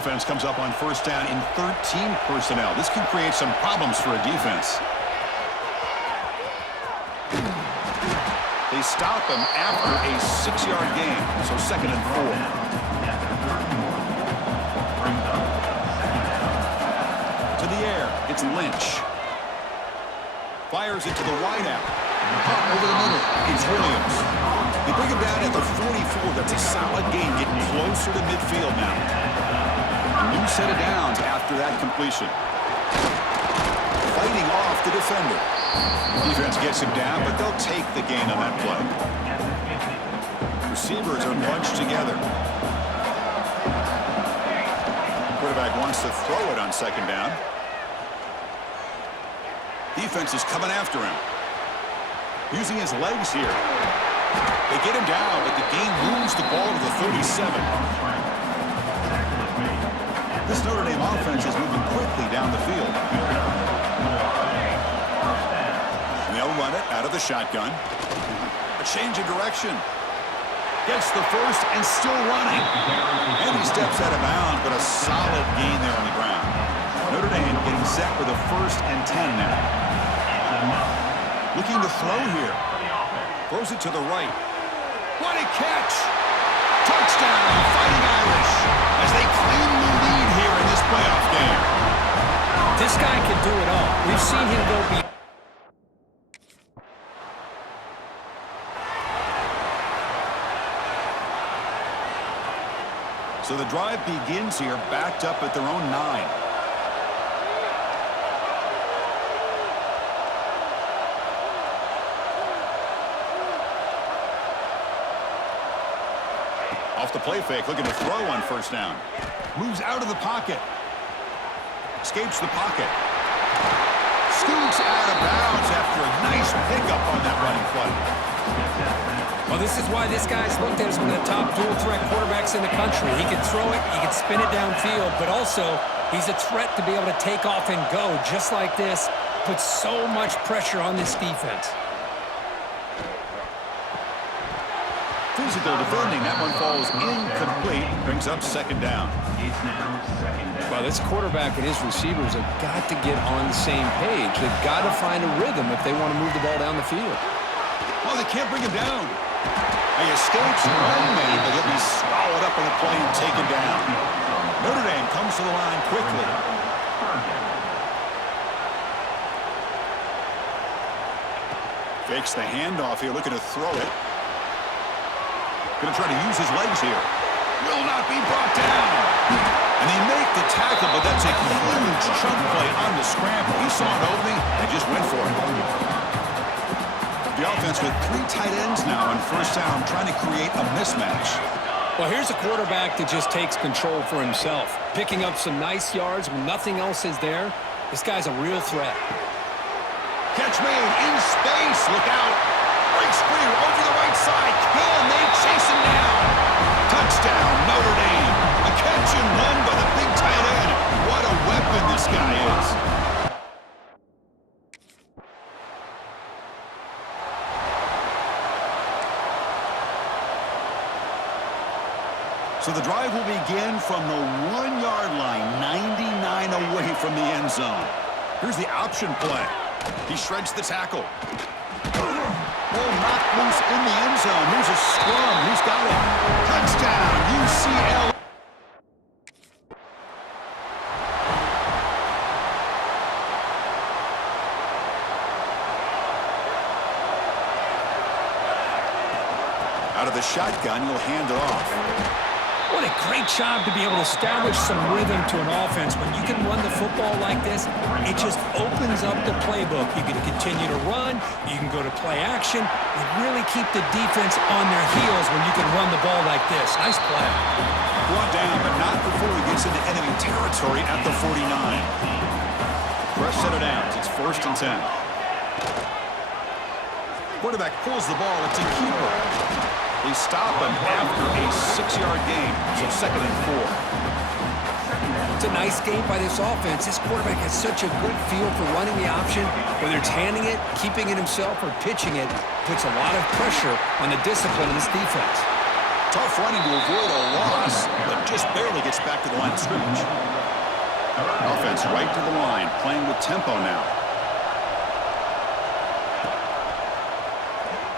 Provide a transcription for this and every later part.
Offense comes up on first down in 13 personnel. This can create some problems for a defense. They stop him after a 6-yard gain, so 2nd and 4. To the air, it's Lynch. Fires it to the wideout. Caught over the middle, it's Williams. They bring him down at the 44. That's a solid gain, getting closer to midfield now. A new set of downs after that completion. Fighting off the defender. Defense gets him down, but they'll take the gain on that play. Receivers are bunched together. Quarterback wants to throw it on 2nd down. Defense is coming after him. Using his legs here. They get him down, but the gain moves the ball to the 37. This Notre Dame offense is moving quickly down the field. And they'll run it out of the shotgun. A change of direction. Gets the first and still running. And he steps out of bounds, but a solid gain there on the ground. Notre Dame getting set with a 1st and 10 now. Looking to throw here. Throws it to the right. What a catch! Touchdown, Fighting Irish, as they claim the lead here in this playoff game. This guy can do it all. We've seen him go beyond. So the drive begins here, backed up at their own 9. Off the play fake, looking to throw on 1st down. Moves out of the pocket. Escapes the pocket. Scoots out of bounds after a nice pickup on that running play. Well, this is why this guy's looked at as one of the top dual-threat quarterbacks in the country. He can throw it, he can spin it downfield, but also he's a threat to be able to take off and go just like this. Puts so much pressure on this defense. Physical defending. That one falls incomplete. Brings up 2nd down. Well, this quarterback and his receivers have got to get on the same page. They've got to find a rhythm if they want to move the ball down the field. Oh, they can't bring him down. He escapes one man, but he'll be swallowed up on the play and taken down. Notre Dame comes to the line quickly. Fakes the handoff here, looking to throw it. Going to try to use his legs here. Will not be brought down. And they make the tackle, but that's a huge chunk play on the scramble. He saw an opening and just went for it. The offense with 3 tight ends now on 1st down, trying to create a mismatch. Well, here's a quarterback that just takes control for himself. Picking up some nice yards when nothing else is there. This guy's a real threat. Catch made in space. Look out. Breaks free over the right side. Can they chase him down? Touchdown, Notre Dame. A catch and run by the big tight end. What a weapon this guy is. So the drive will begin from the 1-yard line, 99 away from the end zone. Here's the option play. He shreds the tackle. Ball knocked loose in the end zone. Here's a scrum. Who's got it? Touchdown, UCLA. Out of the shotgun, he'll hand it off. What a great job to be able to establish some rhythm to an offense. When you can run the football like this, it just opens up the playbook. You can continue to run. You can go to play action. You really keep the defense on their heels when you can run the ball like this. Nice play. Brought down, but not before he gets into enemy territory at the 49. Fresh set of downs. It's 1st and 10. Quarterback pulls the ball. It's a keeper. They stop him after a 6-yard gain, so 2nd and 4. It's a nice game by this offense. This quarterback has such a good feel for running the option. Whether it's handing it, keeping it himself, or pitching it, puts a lot of pressure on the discipline of this defense. Tough running to avoid a loss, but just barely gets back to the line of scrimmage. Offense right to the line, playing with tempo now.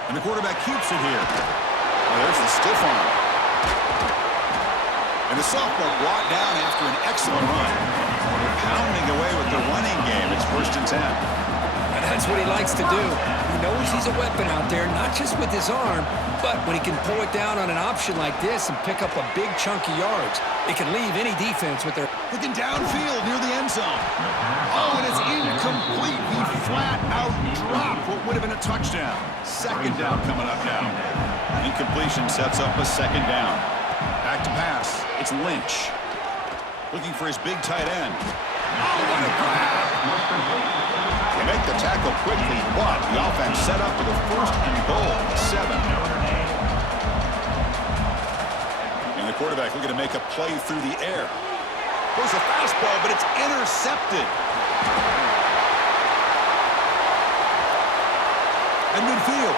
And the quarterback keeps it here. Oh, there's the stiff arm. And the sophomore brought down after an excellent run. They're pounding away with the running game. It's 1st and 10. And that's what he likes to do. He knows he's a weapon out there, not just with his arm, but when he can pull it down on an option like this and pick up a big chunk of yards, it can leave any defense with their... Looking downfield near the end zone. Oh, and it's incomplete. He flat out dropped what would have been a touchdown. 2nd down coming up now. Incompletion sets up a 2nd down. Back to pass. It's Lynch. Looking for his big tight end. Oh, what a grab! They make the tackle quickly, but the offense set up with a 1st and goal, 7. And the quarterback looking to make a play through the air. Goes a fastball, but it's intercepted. And midfield.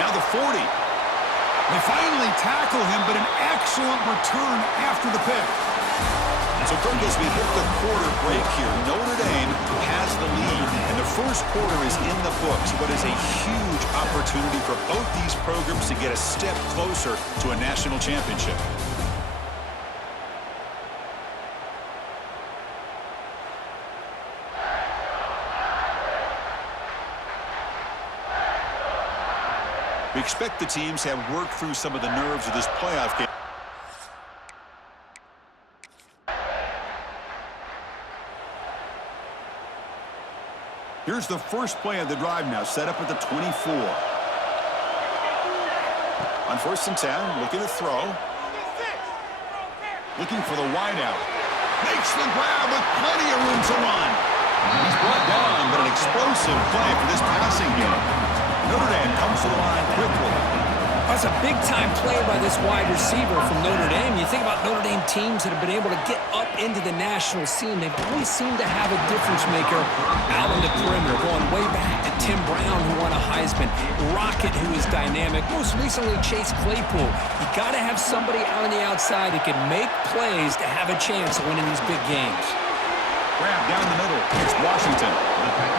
Now the 40. They finally tackle him, but an excellent return after the pick. So, Kirk, as we hit the quarter break here, Notre Dame has the lead, and the 1st quarter is in the books. What is a huge opportunity for both these programs to get a step closer to a national championship. We expect the teams have worked through some of the nerves of this playoff game. Here's the first play of the drive now, set up at the 24. On 1st and 10, looking to throw. Looking for the wideout. Makes the grab with plenty of room to run. He's brought down, but an explosive play for this passing game. Notre Dame comes to the line quickly. That's a big-time play by this wide receiver from Notre Dame. You think about Notre Dame teams that have been able to get up into the national scene. They've always seemed to have a difference maker out on the perimeter, going way back to Tim Brown, who won a Heisman, Rocket, who is dynamic, most recently Chase Claypool. You got to have somebody out on the outside who can make plays to have a chance of winning these big games. Grab down the middle. It's Washington.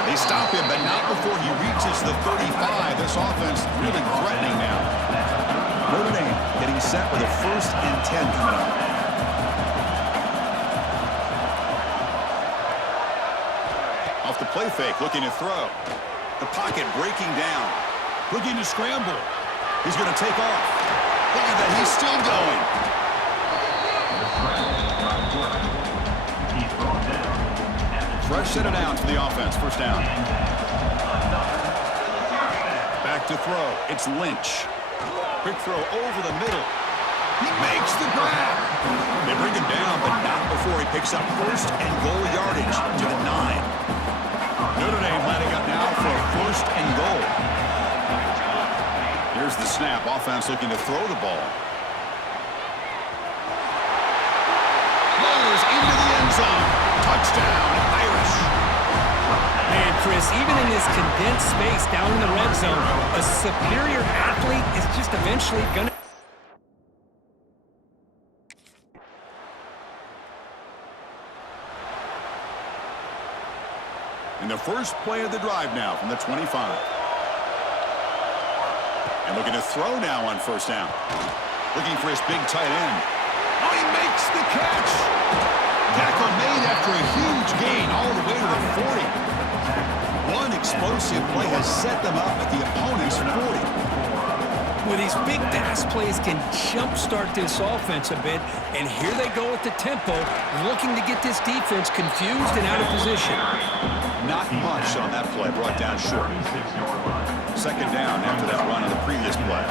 They stop him, but not before he reaches the 35. This offense really threatening now. Notre Dame getting set with a 1st and 10 coming up. Off the play fake, looking to throw. The pocket breaking down. Looking to scramble. He's going to take off. Look at that, he's still going. Fresh set it down to the offense. 1st down. Back to throw. It's Lynch. Quick throw over the middle. He makes the grab. They bring him down, but not before he picks up 1st and goal yardage to the 9. Notre Dame lining up now for a 1st and goal. Here's the snap. Offense looking to throw the ball. Rolls into the end zone. Touchdown, Irish. Man, Chris, even in this condensed space down in the red zone, a superior athlete is just eventually going to... In the first play of the drive now from the 25. And looking to throw now on 1st down. Looking for his big tight end. Oh, he makes the catch. Tackle made after a huge gain all the way to the 40. One explosive play has set them up at the opponent's 40. Well, these big pass plays can jumpstart this offense a bit, and here they go at the tempo, looking to get this defense confused and out of position. Not much on that play, brought down short. 2nd down after that run on the previous play.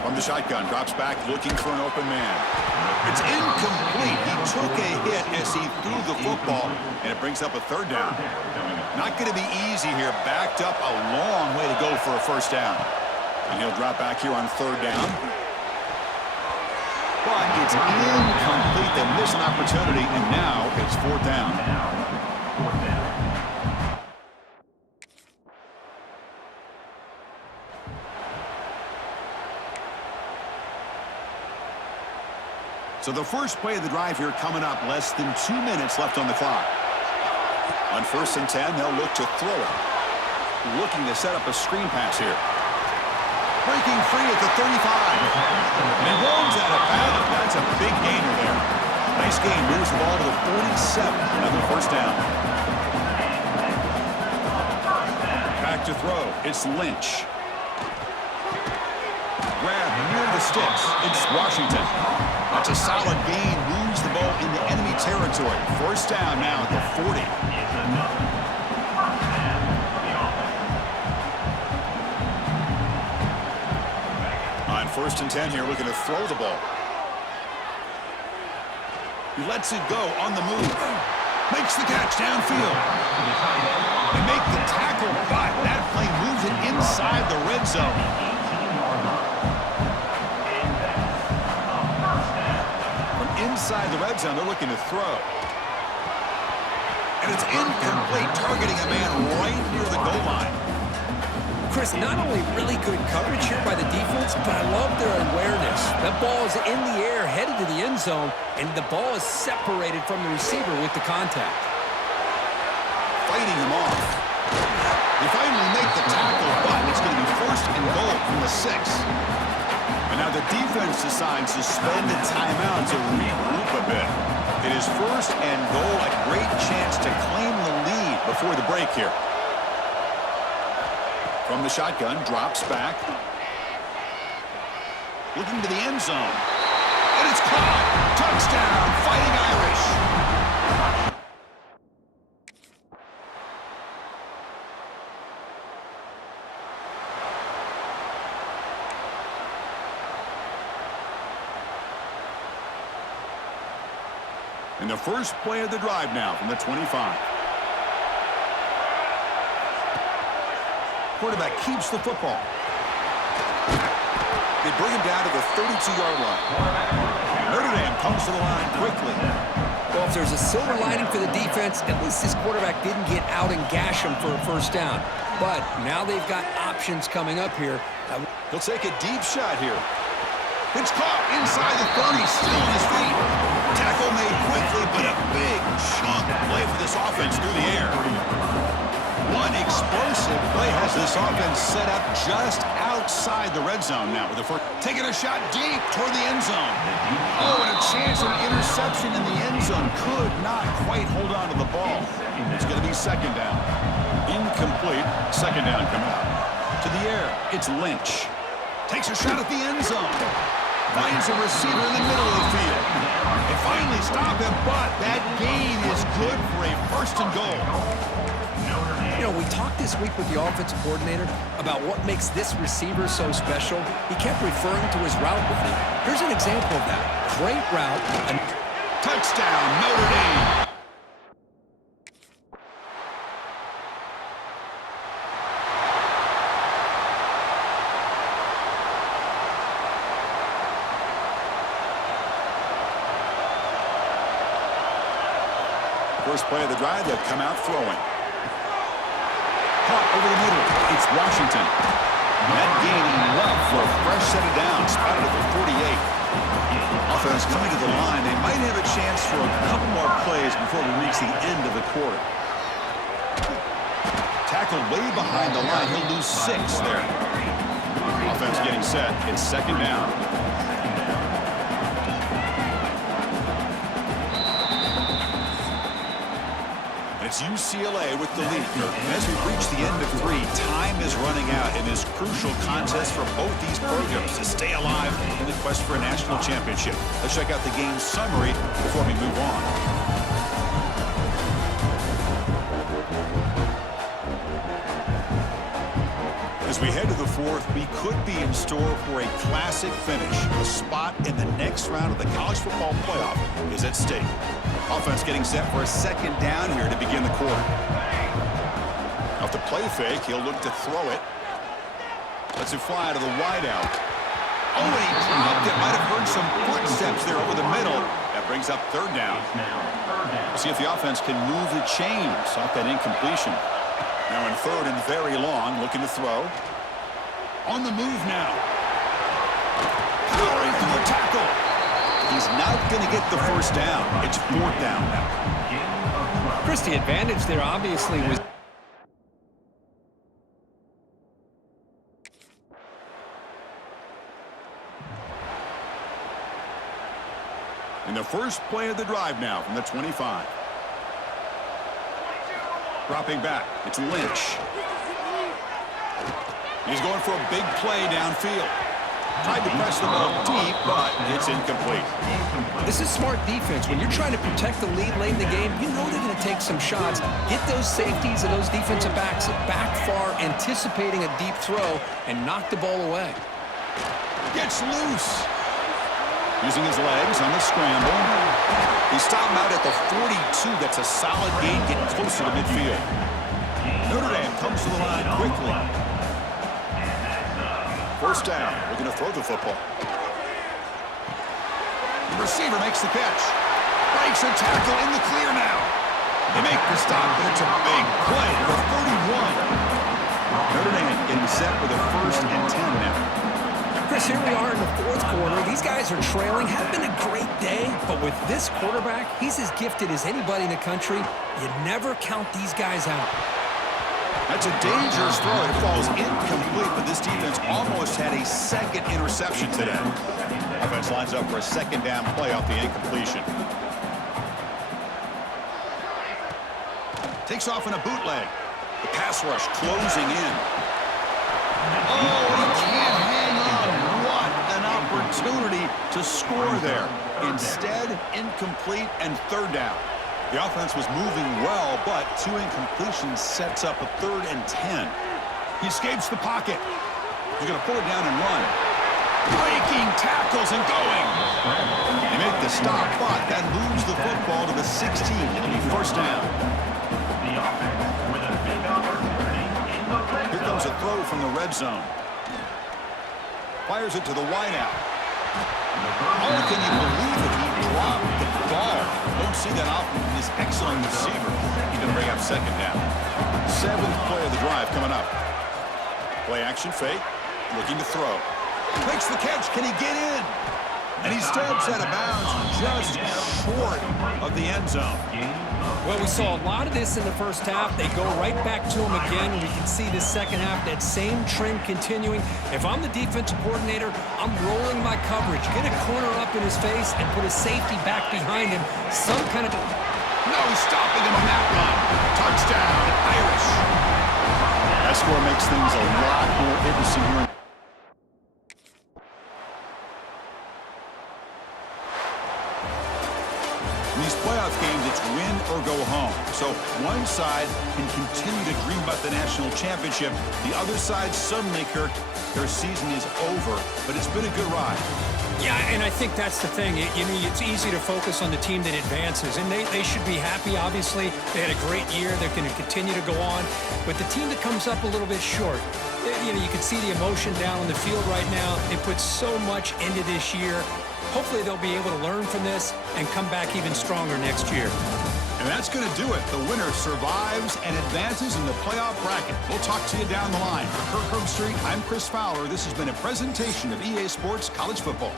From the shotgun, drops back, looking for an open man. It's incomplete. He took a hit as he threw the football, and it brings up a 3rd down. Not going to be easy here. Backed up a long way to go for a 1st down. And he'll drop back here on 3rd down. But it's incomplete. They miss an opportunity, and now it's 4th down. So the first play of the drive here coming up, less than 2 minutes left on the clock. On 1st and 10, they'll look to throw it. Looking to set up a screen pass here. Breaking free at the 35. And he rolls out of bounds. That's a big gainer there. Nice gain. Moves the ball to the 47. Another first down. Back to throw. It's Lynch. Grab near the sticks. It's Washington. That's a solid gain. Moves the ball into enemy territory. First down now at the 40. On 1st and 10 here, looking to throw the ball. He lets it go on the move. Makes the catch downfield. They make the tackle, but that play moves it inside the red zone. From inside the red zone, they're looking to throw. And it's incomplete, targeting a man right near the goal line. Chris, not only really good coverage here by the defense, but I love their awareness. That ball is in the air, headed to the end zone, and the ball is separated from the receiver with the contact. Fighting him off. They finally make the tackle, but it's going to be 1st and goal from the 6. And now the defense decides to spend a timeout to regroup a bit. It is 1st and goal, a great chance to claim the lead before the break here. From the shotgun, drops back. Looking to the end zone. And it's caught. Touchdown, Fighting Irish. And the first play of the drive now from the 25. Quarterback keeps the football. They bring him down to the 32-yard line. Notre Dame comes to the line quickly. Well, if there's a silver lining for the defense, at least this quarterback didn't get out and gash him for a first down. But now they've got options coming up here. He'll take a deep shot here. It's caught inside the 30, still on his feet. Tackle made quickly, but a big chunk play for this offense through the air. One explosive play has this offense set up just outside the red zone now with the first. Taking a shot deep toward the end zone. Oh, and a chance of interception in the end zone. Could not quite hold on to the ball. It's going to be 2nd down. Incomplete. 2nd down coming up. To the air, it's Lynch. Takes a shot at the end zone. Finds a receiver in the middle of the field. They finally stop him, but that gain is good for a 1st and goal. You know, we talked this week with the offensive coordinator about what makes this receiver so special. He kept referring to his route with him. Here's an example of that. Great route. Touchdown, Notre Dame. First play of the drive, they'll come out throwing. Caught over the middle. It's Washington. That gaining left for a fresh set of downs. Spotted at the 48. Offense coming to the line. They might have a chance for a couple more plays before we reach the end of the quarter. Tackled way behind the line. He'll lose 6 there. Offense getting set. It's 2nd down. It's UCLA with the lead. As we reach the end of 3, time is running out in this crucial contest for both these programs to stay alive in the quest for a national championship. Let's check out the game summary before we move on. As we head to the 4th, we could be in store for a classic finish. A spot in the next round of the college football playoff is at stake. Offense getting set for a 2nd down here to begin the quarter. Off the play fake, he'll look to throw it. Lets it fly to the wideout. Oh, and he dropped it. Might have heard some footsteps there over the middle. That brings up 3rd down. We'll see if the offense can move the chains off that incompletion. Now in 3rd and very long, looking to throw. On the move now. Powering through the tackle. He's not going to get the first down. It's 4th down now. Chris, the advantage there obviously was... In the first play of the drive now from the 25. Dropping back, it's Lynch. He's going for a big play downfield. Tried to press the ball deep, but it's incomplete. This is smart defense. When you're trying to protect the lead late in the game, you know they're going to take some shots. Get those safeties and those defensive backs back far, anticipating a deep throw, and knock the ball away. Gets loose. Using his legs on the scramble. He stopped him out at the 42. That's a solid gain, getting closer to midfield. Notre Dame comes to the line quickly. First down. We're going to throw the football. The receiver makes the catch. Breaks a tackle in the clear now. They make the stop, but it's a big play for 31. Notre Dame getting set with a 1st and 10 now. Chris, here we are in the 4th quarter. These guys are trailing. Had been a great day, but with this quarterback, he's as gifted as anybody in the country. You never count these guys out. That's a dangerous throw. It falls incomplete, but this defense almost had a 2nd interception today. Offense lines up for a 2nd down play off the incompletion. Takes off in a bootleg. The pass rush closing in. Oh, he can't hang on. What an opportunity to score there. Instead, incomplete and 3rd down. The offense was moving well, but 2 incompletions sets up a 3rd and 10. He escapes the pocket. He's going to pull it down and run. Breaking tackles and going. They make the stop, but that moves the football to the 16. It'll be 1st down. Here comes a throw from the red zone. Fires it to the wideout. Oh, can you believe it? He dropped the ball. Don't see that often from this excellent receiver. He's going to bring up 2nd down. 7th play of the drive coming up. Play action fake. Looking to throw. Makes the catch. Can he get in? And he steps out of bounds just short of the end zone. Well, we saw a lot of this in the first half. They go right back to him again, and we can see the second half, that same trend continuing. If I'm the defensive coordinator, I'm rolling my coverage. Get a corner up in his face and put a safety back behind him. Some kind of... No stopping him on that run. Touchdown, Irish. That score makes things a lot more interesting here. In these playoff games, it's win or go home. So one side can continue to dream about the national championship. The other side, suddenly, Kirk, their season is over. But it's been a good ride. Yeah, and I think that's the thing. It's easy to focus on the team that advances, and they should be happy, obviously. They had a great year. They're going to continue to go on. But the team that comes up a little bit short, you can see the emotion down on the field right now. They put so much into this year. Hopefully they'll be able to learn from this and come back even stronger next year. And that's going to do it. The winner survives and advances in the playoff bracket. We'll talk to you down the line. For Kirk Herbstreit, I'm Chris Fowler. This has been a presentation of EA Sports College Football.